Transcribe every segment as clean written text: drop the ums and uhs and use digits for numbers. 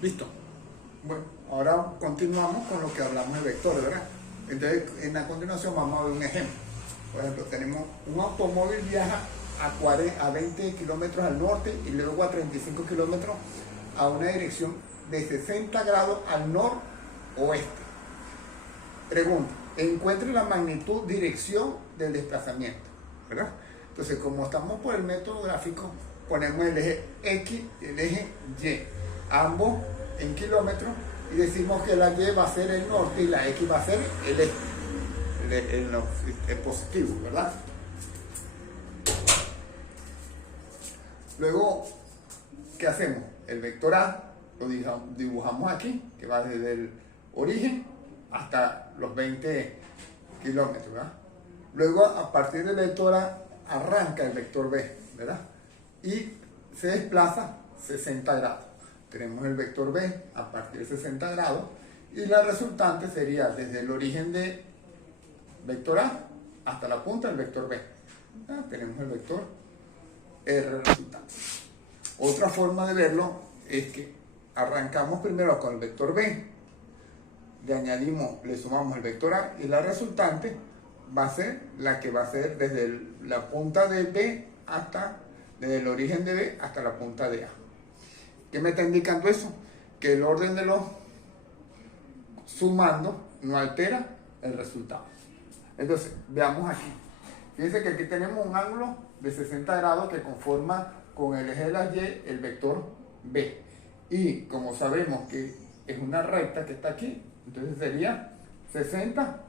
Listo. Bueno, ahora continuamos con lo que hablamos de vectores, ¿verdad? Entonces, en la continuación vamos a ver un ejemplo. Por ejemplo, tenemos un automóvil viaja a 20 kilómetros al norte y luego a 35 kilómetros a una dirección de 60 grados al noroeste. Pregunta, encuentre la magnitud, dirección del desplazamiento, ¿verdad? Entonces, como estamos por el método gráfico, ponemos el eje X y el eje Y, ambos en kilómetros, y decimos que la Y va a ser el norte y la X va a ser el este, el positivo, ¿verdad? Luego, ¿qué hacemos? El vector A lo dibujamos aquí, que va desde el origen hasta los 20 kilómetros, ¿verdad? Luego, a partir del vector A, arranca el vector B, ¿verdad? Y se desplaza 60 grados. Tenemos el vector B a partir de 60 grados y la resultante sería desde el origen de vector A hasta la punta del vector B. Tenemos el vector R resultante. Otra forma de verlo es que arrancamos primero con el vector B, le sumamos el vector A y la resultante va a ser la que va a ser desde la punta de B desde el origen de B hasta la punta de A. ¿Qué me está indicando eso? Que el orden de los sumando no altera el resultado. Entonces, veamos aquí. Fíjense que aquí tenemos un ángulo de 60 grados que conforma con el eje de la Y el vector B. Y como sabemos que es una recta que está aquí, entonces sería 60,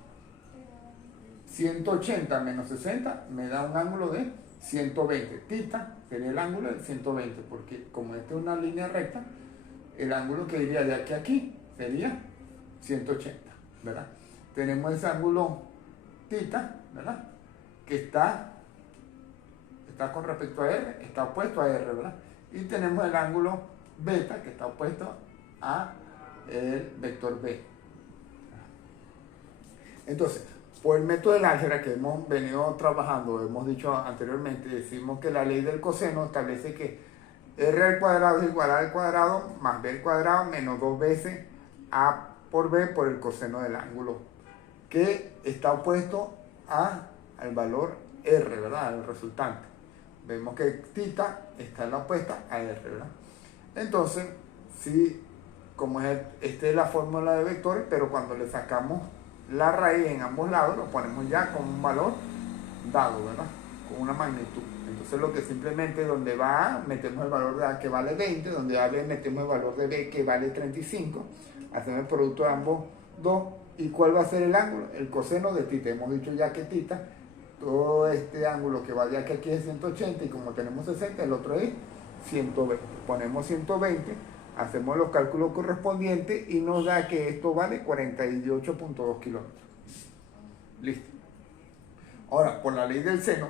180 menos 60 me da un ángulo de 120. Tita sería el ángulo de 120, porque como esta es una línea recta, el ángulo que iría de aquí a aquí sería 180, ¿verdad? Tenemos ese ángulo tita, ¿verdad? Que está con respecto a R, está opuesto a R, ¿verdad? Y tenemos el ángulo beta que está opuesto a el vector B. Entonces, por el método del álgebra que hemos venido trabajando, hemos dicho anteriormente, decimos que la ley del coseno establece que R al cuadrado es igual a al cuadrado más B al cuadrado menos 2 veces A por B por el coseno del ángulo, que está opuesto al valor R, ¿verdad? Al resultante. Vemos que tita está en la opuesta a R, ¿verdad? Entonces, sí, como esta es la fórmula de vectores, pero cuando le sacamos la raíz en ambos lados, lo ponemos ya con un valor dado, ¿verdad? Con una magnitud. Entonces lo que simplemente donde va A, metemos el valor de A que vale 20, donde A B metemos el valor de B que vale 35, hacemos el producto de ambos dos, ¿y cuál va a ser el ángulo? El coseno de tita. Hemos dicho ya que tita, todo este ángulo que va de aquí a aquí es 180 y como tenemos 60, el otro es 120. Ponemos 120, hacemos los cálculos correspondientes y nos da que esto vale 48.2 kilómetros. Listo. Ahora, por la ley del seno,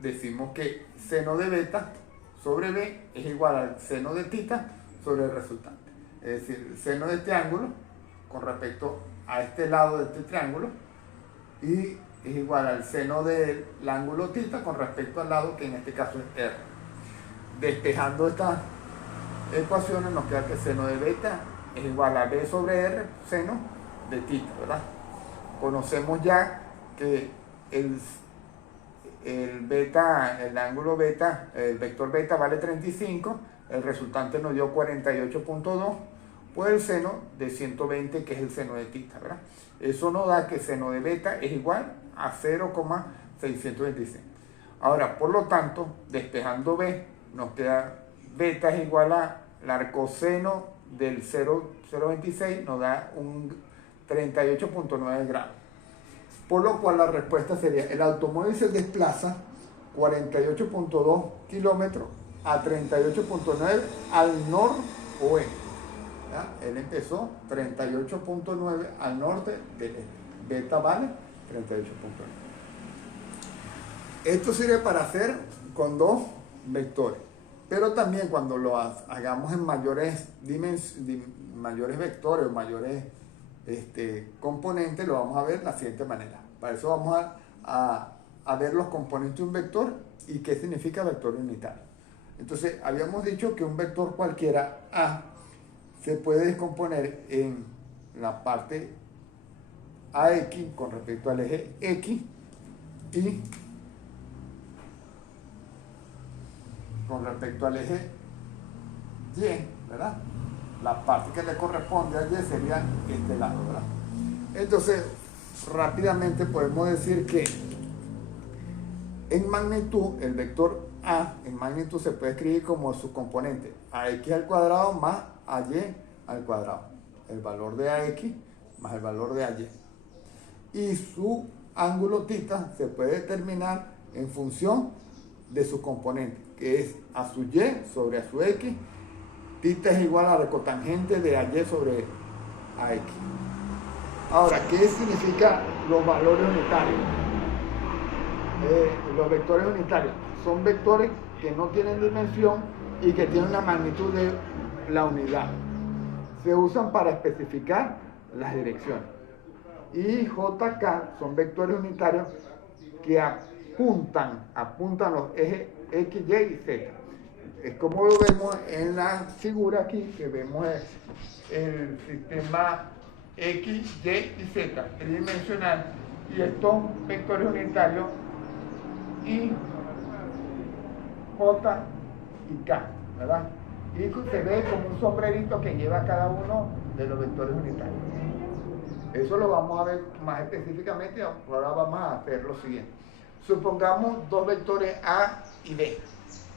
decimos que seno de beta sobre B es igual al seno de tita sobre el resultante. Es decir, el seno de este ángulo con respecto a este lado de este triángulo y es igual al seno del ángulo tita con respecto al lado que en este caso es R. Despejando estas ecuaciones nos queda que seno de beta es igual a B sobre R seno de tita, ¿verdad? Conocemos ya que el ángulo beta, el vector beta vale 35, el resultante nos dio 48.2 por el seno de 120 que es el seno de tita, ¿verdad? Eso nos da que seno de beta es igual a 0,626. Ahora, por lo tanto, despejando B, nos queda beta es igual a el coseno del 0,26, nos da un 38.9 grados. Por lo cual la respuesta sería, el automóvil se desplaza 48.2 kilómetros a 38.9 al noroeste. Él empezó 38.9 al norte del este. Beta vale 38.9. Esto sirve para hacer con dos vectores, pero también cuando lo hagamos en mayores vectores o mayores componentes, lo vamos a ver de la siguiente manera. Para eso vamos a ver los componentes de un vector y qué significa vector unitario. Entonces, habíamos dicho que un vector cualquiera A se puede descomponer en la parte AX con respecto al eje X y con respecto al eje Y, ¿verdad? La parte que le corresponde a Y sería este lado, ¿verdad? Entonces, rápidamente podemos decir que en magnitud, el vector A en magnitud se puede escribir como su componente AX al cuadrado más AY al cuadrado. El valor de AX más el valor de AY. Y su ángulo θ se puede determinar en función de su componente, que es a su Y sobre a su X. Θ es igual a la cotangente de AY sobre AX. Ahora, ¿qué significa los valores unitarios? Los vectores unitarios son vectores que no tienen dimensión y que tienen una magnitud de la unidad. Se usan para especificar las direcciones. Y JK son vectores unitarios que apuntan los ejes X, Y y Z. Es como lo vemos en la figura aquí, que vemos el sistema X, Y y Z tridimensional, y estos vectores unitarios I, J y K, ¿verdad? Y se ve como un sombrerito que lleva cada uno de los vectores unitarios. Eso lo vamos a ver más específicamente. Ahora vamos a hacer lo siguiente. Supongamos dos vectores A y B,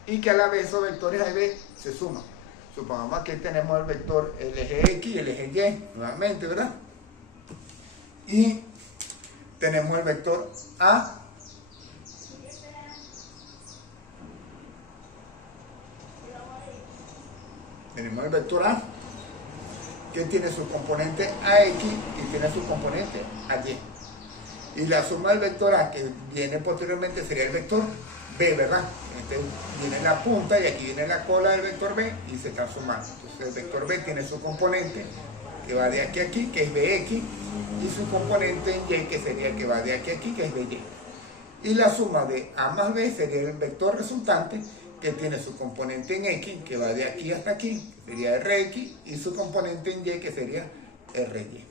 y que a la vez esos vectores A y B se suman. Supongamos que tenemos el vector, el eje X y el eje Y, nuevamente, ¿verdad? Y tenemos el vector A que tiene su componente AX y tiene su componente AY. Y la suma del vector A que viene posteriormente sería el vector B, ¿verdad? Este viene la punta y aquí viene la cola del vector B y se están sumando. Entonces el vector B tiene su componente que va de aquí a aquí, que es BX, y su componente en Y, que sería el que va de aquí a aquí, que es BY. Y la suma de A más B sería el vector resultante, que tiene su componente en X, que va de aquí hasta aquí, que sería RX, y su componente en Y, que sería RY.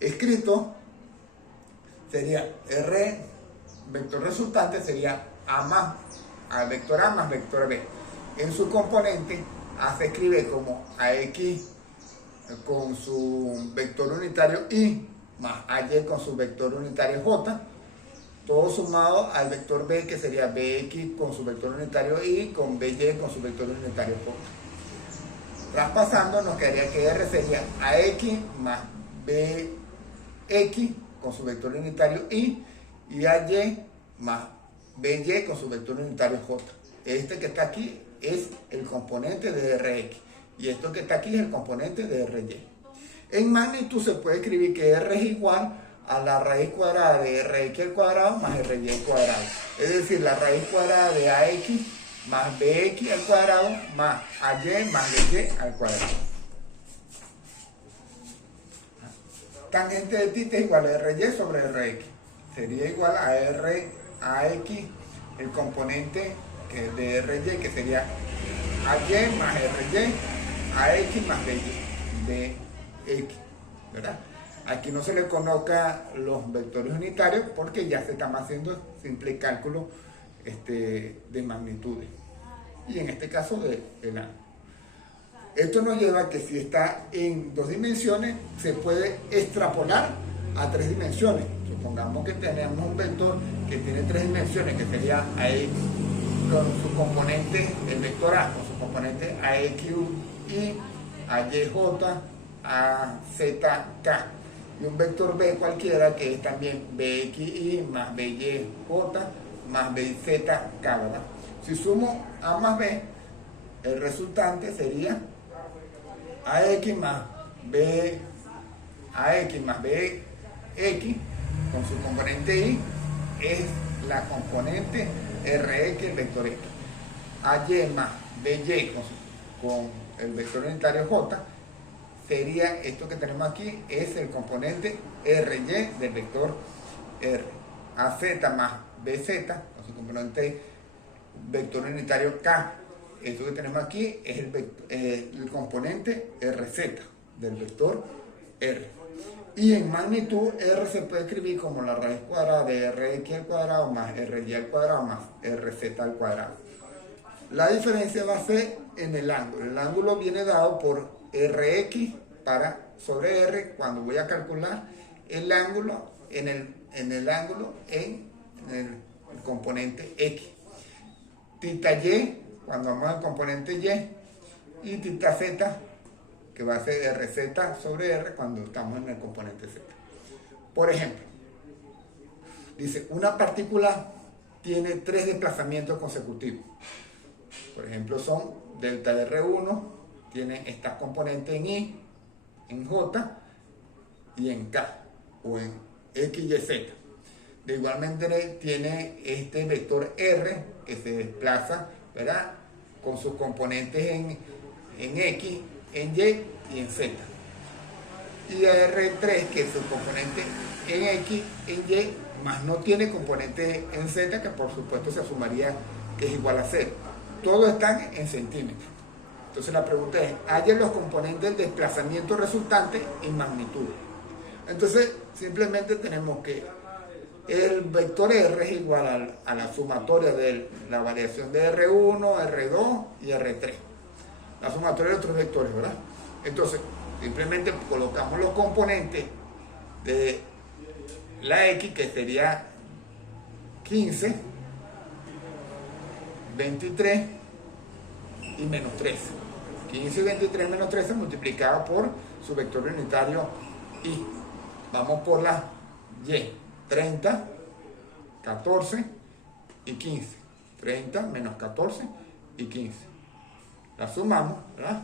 Escrito sería R, vector resultante sería al vector A más vector B. En su componente A se escribe como AX con su vector unitario Y más AY con su vector unitario J, todo sumado al vector B, que sería BX con su vector unitario Y con BY con su vector unitario J. Traspasando nos quedaría que R sería AX más BX con su vector unitario Y AY más BY con su vector unitario J. Este que está aquí es el componente de RX y esto que está aquí es el componente de RY. En magnitud se puede escribir que R es igual a la raíz cuadrada de RX al cuadrado más RY al cuadrado. Es decir, la raíz cuadrada de AX más BX al cuadrado más AY más BY al cuadrado. Tangente de θ es igual a RY sobre RX. Sería igual a AX, el componente de RY, que sería AY más RY, AX más BX, ¿verdad? Aquí no se le coloca los vectores unitarios porque ya se están haciendo simple cálculo de magnitudes. Y en este caso del ángulo. Esto nos lleva a que si está en 2 dimensiones, se puede extrapolar a 3 dimensiones. Supongamos que tenemos un vector que tiene 3 dimensiones, que sería AX con su componente, el vector A con su componente AXY, AYJ, AZK. Y un vector B cualquiera que es también BXY más BYJ más BZK, ¿verdad? Si sumo A más B, el resultante sería AX más BX con su componente Y es la componente RX, el vector X. AY más BY con el vector unitario J sería esto que tenemos aquí, es el componente RY del vector R. AZ más BZ con su componente vector unitario K esto que tenemos aquí es el componente RZ del vector R. Y en magnitud R se puede escribir como la raíz cuadrada de RX al cuadrado más RY al cuadrado más RZ al cuadrado. La diferencia va a ser en el ángulo. El ángulo viene dado por RX sobre R cuando voy a calcular el ángulo en el componente X. Tita Y cuando vamos al componente Y tita Z que va a ser RZ sobre R cuando estamos en el componente Z. Por ejemplo, dice, una partícula tiene 3 desplazamientos consecutivos. Por ejemplo, son delta R1, tiene estas componentes en Y, en J y en K, o en X, Y, Z. De igual manera tiene este vector R que se desplaza, ¿verdad?, con sus componentes en X, en Y y en Z. Y R3 que es su componente en X, en Y, más no tiene componente en Z, que por supuesto se asumiría que es igual a 0. Todos están en centímetros. Entonces la pregunta es, hallen los componentes del desplazamiento resultante en magnitud. Entonces simplemente tenemos que el vector R es igual a la sumatoria de la variación de R1, R2 y R3. La sumatoria de otros vectores, ¿verdad? Entonces, simplemente colocamos los componentes de la X, que sería 15, 23 y menos 13. 15 y 23 menos 13 multiplicado por su vector unitario Y. Vamos por la Y. 30, 14 y 15. 30 menos 14 y 15. La sumamos, ¿verdad?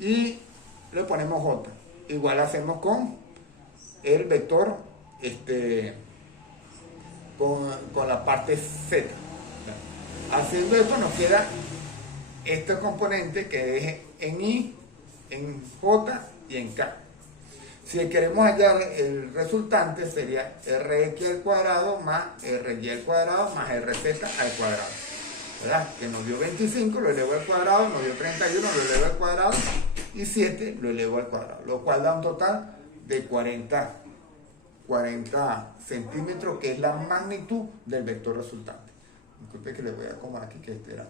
Y le ponemos J. Igual hacemos con el vector, con la parte Z. Haciendo esto nos queda este componente que es en Y, en J y en K. Si queremos hallar el resultante sería RX al cuadrado más RY al cuadrado más RZ al cuadrado, ¿verdad? Que nos dio 25, lo elevo al cuadrado, nos dio 31, lo elevo al cuadrado y 7 lo elevo al cuadrado, lo cual da un total de 40 centímetros, que es la magnitud del vector resultante. Disculpe que le voy a acomodar aquí que este era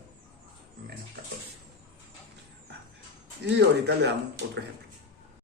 menos 14. Y ahorita le damos otro ejemplo.